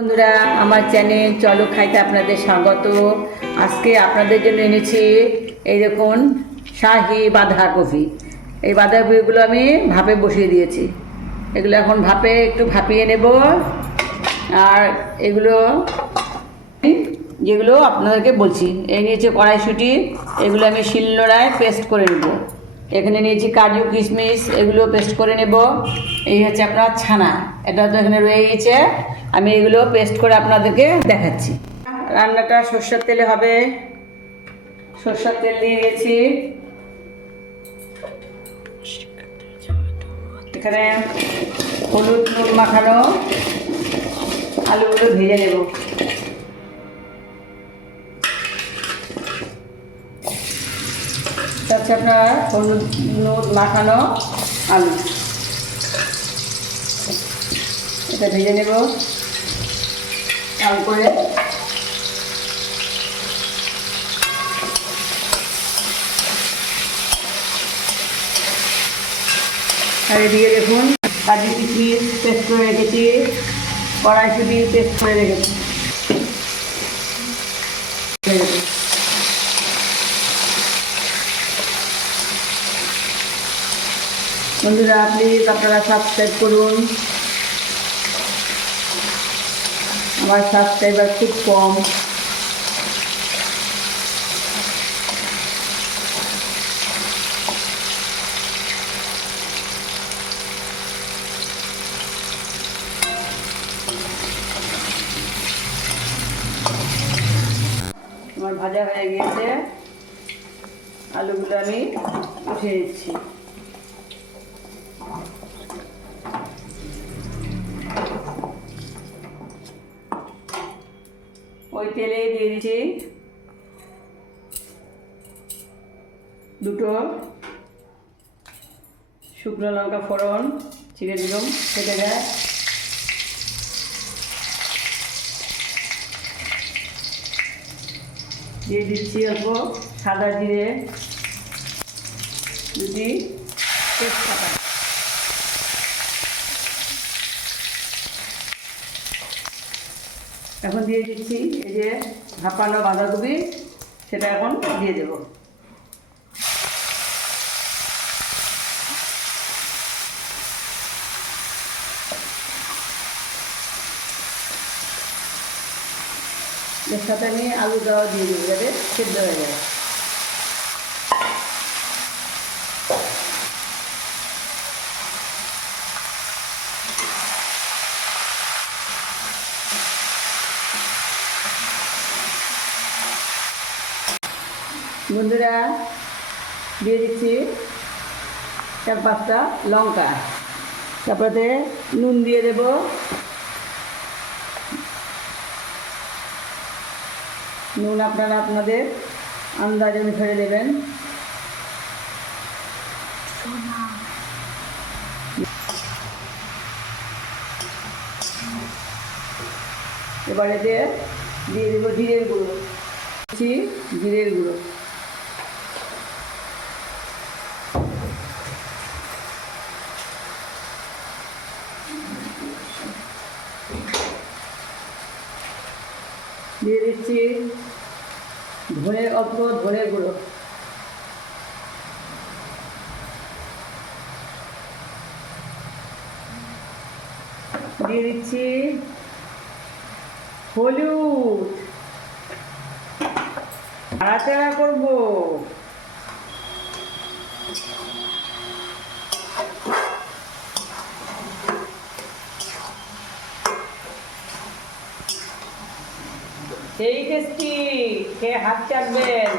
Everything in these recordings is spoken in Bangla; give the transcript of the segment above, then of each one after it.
বন্ধুরা, আমার চ্যানেল চলো খাইতে আপনাদের স্বাগত। আজকে আপনাদের জন্য এনেছি এই দেখুন শাহি বাঁধাকপি এই বাঁধাকপিগুলো আমি ভাপে বসিয়ে দিয়েছি। এগুলো এখন ভাপে একটু ভাপিয়ে নেব। আর এগুলো যেগুলো আপনাদেরকে বলছি, এই নিয়েছে কড়াইশুঁটি, এগুলো আমি শিলনোড়ায় পেস্ট করে নেব। এখানে নিয়েছি কাজু, কিশমিশ, এগুলো পেস্ট করে নেব। এই হচ্ছে আপনার ছানা। এটা তো এখানে রয়ে গেছে। আমি এগুলো পেস্ট করে আপনাদেরকে দেখাচ্ছি। রান্নাটা সর্ষের তেলে হবে। সর্ষের তেল দিয়ে গেছি এখানে হলুদ নুন মাখানো। আলুগুলো ভেজে নেব। হচ্ছে আপনার হলুদ নুন মাখানো আলু। এটা ভেজে নেব। আলু করে। আর দেখুন কাজু কিশমিশ পেস্ট করে রেখেছি, কড়াইশুটি পেস্ট করে রেখেছি। বন্ধুরা প্লিজ আপনারা সাবস্ক্রাইব করুন। আমার সাবস্ক্রাইবার খুব কম। ভাজা হয়ে গিয়েছে। আলুগুলো আমি উঠিয়ে দিচ্ছি ওই তেলে দিয়ে দিচ্ছি। দুটো শুকনো লঙ্কা ফোড়ন, চিড়ে দিলাম কেটে যায়। দিয়ে দিচ্ছি অল্প সাদা জিরে, দুটি তেজপাতা। এখন দিয়ে দিচ্ছি এই যে ভাপানো বাঁধাকপি, সেটা এখন দিয়ে দেব। এর সাথে আমি আলু দেওয়া দিয়ে দেবো, যাতে সেদ্ধ হয়ে যায়। বন্ধুরা, দিয়ে দিচ্ছি চার পাঁচটা লঙ্কা। তারপরে নুন দিয়ে দেব। নুন আপনারা আপনাদের আন্দাজ অনুসারে দেবেন এবারে দিয়ে দিয়ে দেবো জিরের গুঁড়ো। জিরের গুঁড়ো। দিয়ে ধনে অল্প ধনে গুঁড়ো দিয়ে দিচ্ছি হলুদ। নাড়াচাড়া করব। সেই টেস্টি খেয়ে হাত চাটবেন?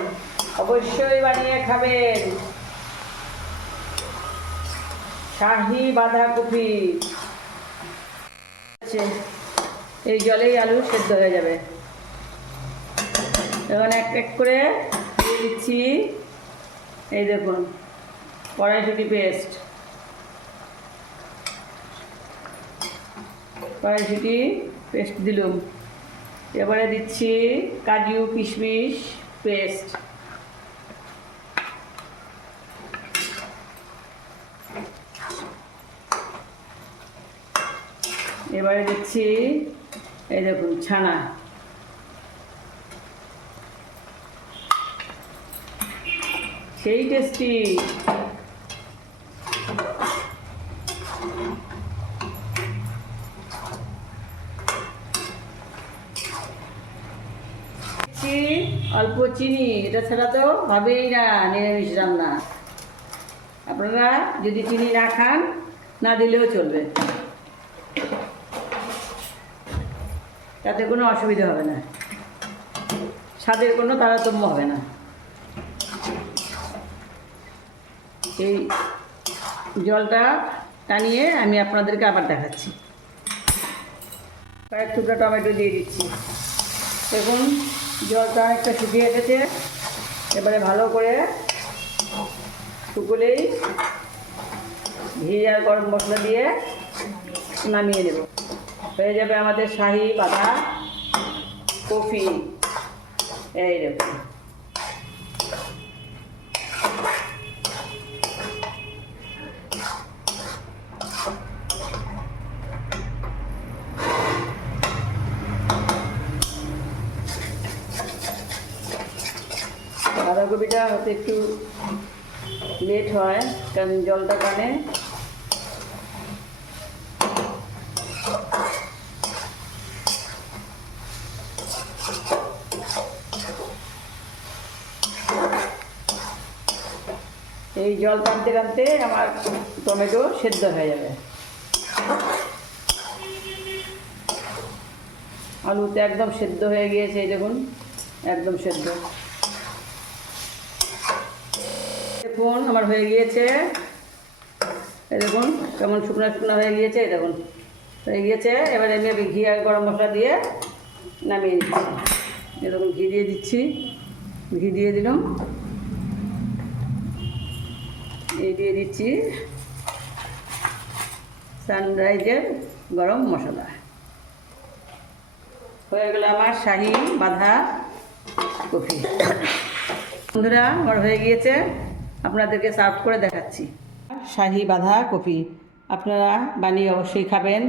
অবশ্যই বানিয়ে খাবেন। শাহি বাঁধাকপি। এই জলেই আলু সেদ্ধ হয়ে যাবে। এখন এক এক করে দিয়ে দিচ্ছি। এই দেখুন, কড়াইশুটি পেস্ট। কড়াইশুটি পেস্ট দিলুম। এবারে দিচ্ছি কাজু কিশমিশ পেস্ট। এবারে দিচ্ছি এই দেখুন ছানা। সেই টেস্টি অল্প চিনি, এটা ছাড়া তো হবেই না, নিরামিষ রান্না। আপনারা যদি চিনি না খান, না দিলেও চলবে। তাতে কোনো অসুবিধা হবে না। স্বাদের কোনো তারতম্য হবে না। এই জলটা টানিয়ে আমি আপনাদেরকে আবার দেখাচ্ছি। কয়েক টুকরা টমেটো দিয়ে দিচ্ছি। দেখুন জলটা একটা শুকিয়ে এসেছে। এবারে ভালো করে শুকুলেই ঘি আর গরম মশলা দিয়ে নামিয়ে নেব। হয়ে যাবে আমাদের শাহি পাতা কফি। এই দেখুন। বাঁধাকপিটা হতে একটু লেট হয়, কারণ জলটা কানে। এই জল টানতে টানতে আমার টমেটো সেদ্ধ হয়ে যাবে। আলুতে একদম সেদ্ধ হয়ে গিয়েছে, এই দেখুন, একদম সেদ্ধ। দেখুন, আমার হয়ে গিয়েছে। এই দেখুন, কেমন শুকনো শুকনো হয়ে গিয়েছে, এই দেখুন। হয়ে গিয়েছে, এবারে আমি ঘি আর গরম মশলা দিয়ে নামিয়ে এই দেখুন ঘি দিয়ে দিচ্ছি। ঘি দিয়ে দিলাম। এই দিয়ে দিচ্ছি সানরাইজের গরম মশলা। হয়ে গেল আমার শাহি বাঁধা কফি। বন্ধুরা, আমার হয়ে গিয়েছে। আপনাদেরকে সার্ভ করে দেখাচ্ছি। শাহি বাঁধা কপি। আপনারা বানিয়ে অবশ্যই খাবেন।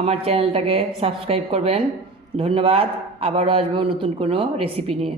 আমার চ্যানেলটাকে সাবস্ক্রাইব করবেন। ধন্যবাদ। আবারও আসব নতুন কোনো রেসিপি নিয়ে।